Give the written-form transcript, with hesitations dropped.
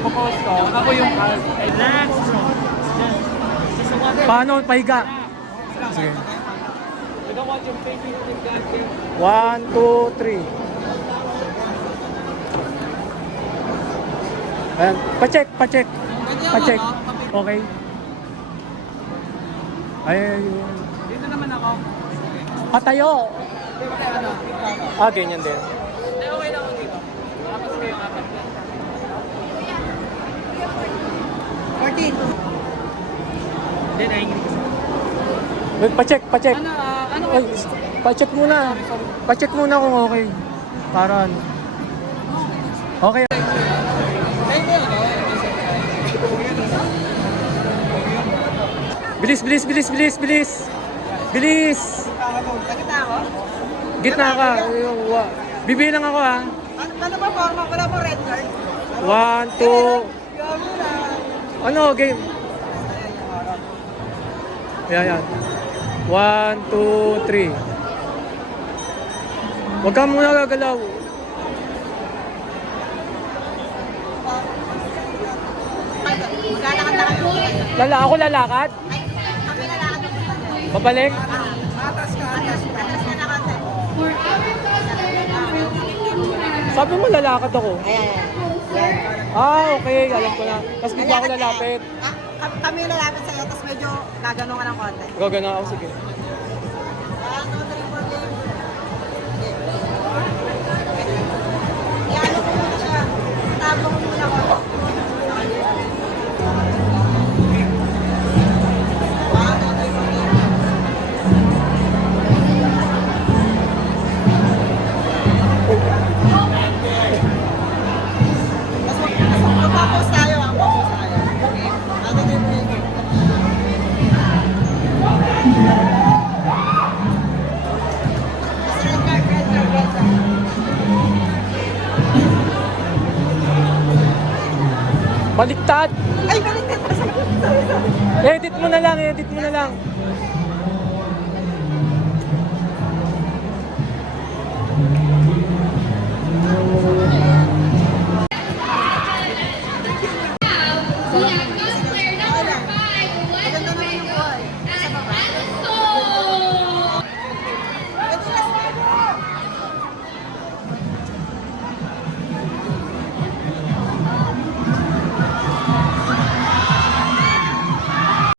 Propose ko, ako yung card. Relax, bro. Paano? Pahiga. Sige. I don't want you thinking of that here. 1, 2, 3. Ayan. Pa-check, pa-check. Pa-check. Okay. Ay. Dito naman ako. Patayo. Hindi ba kayo ano? Ganyan din. Hindi, okay lang ako dito. Tapos kayo apat lang. 14. Hindi, naingin ko. Wait, pa-check, pa-check. Ano Ay, pa-check muna. Pa-check muna kung okay. Para ano. Okay. Bilis, bilis, bilis, bilis, bilis. Bilis. Nakita ako? Gitna ka. Bibilang ako ha. Ano ba forma? Wala mo red card? 1, 2. Ano, game? Ayan, yan. 1, 2, 3. Huwag ka muna gagalaw. Maglalakad na kayo. Ako lalakad? Ay, kami lalakad na kayo. Babalik? Atas ka na kante. Sabi mo lalakad ako. Ayan. Okay. Alam ko na. Tapos bigla ako lalapit. Kami lalapit sa'yo, tapos medyo gagano ka ng konti. Gagana ako, sige. 1, 2, 3, 4, game. Iano ko muna siya. Tablo ko muna ko. 1, 2, 3, 4, game. Magpapos tayo, magpapos tayo. Okay? 1, 2, 3, 4, game. Red card. Baliktad! Ay, baliktad. Edit mo na lang, edit mo na lang.